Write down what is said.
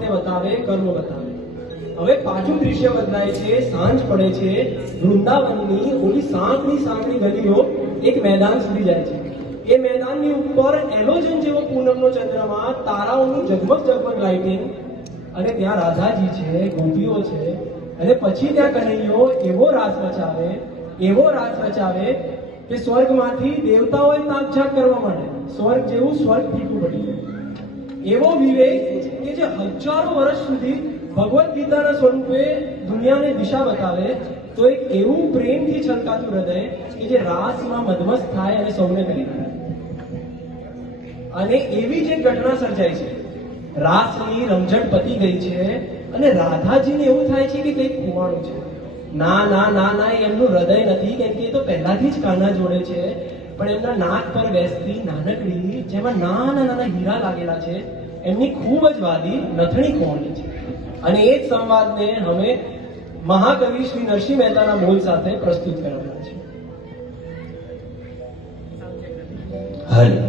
તે બતાવે, કર્મ બતાવે. હવે પાછું દૃશ્ય બદલાય છે, સાંજ પડે છે, વૃંદાવનની ઓલી સાંકડી ગલીઓ એક મેદાન સુધી જાય છે. એ મેદાનની ઉપર એલોજન જેવો પૂનમનો ચંદ્રમા, તારાઓનું ઝગમગ લાઇટિંગ, અને ત્યાં રાધાજી છે, ગોપીઓ છે, અને પછી ત્યાં કનૈયો એવો રાસ રચાવે કે સ્વર્ગમાંથી દેવતાઓએ તાકઝાક કરવા માંડે. સ્વર્ગ જેવું સ્વર્ગ ફીકું પડી જાય. એવો વિવેક કે જે હજારો વર્ષ સુધી ભગવદ્ ગીતાના સ્વરૂપે દુનિયાને દિશા બતાવે, તો એક એવું પ્રેમથી છલકાતું હૃદય કે જે રાસમાં મદમસ્ત થાય અને સૌને કરી નાખે. અને એવી જે ઘટના સર્જાય છે, રાસની રમઝટ પતી ગઈ છે અને રાધાજીને એવું થાય છે કે કંઈક ખોવાણું છે. ના ના ના ના, એ એમનું હૃદય નથી, કેમ કે એ તો પહેલાથી જ કાના જોડે છે, પણ એમના નાક પર બેસતી નાનકડી, જેમાં નાના નાના હીરા લાગેલા છે, એમની ખૂબ જ વાદી નથણી ખોવાની છે. અને એ જ સંવાદને અમે મહાકવિ શ્રી નરસિંહ મહેતાના બોલ સાથે પ્રસ્તુત કરવાના છે.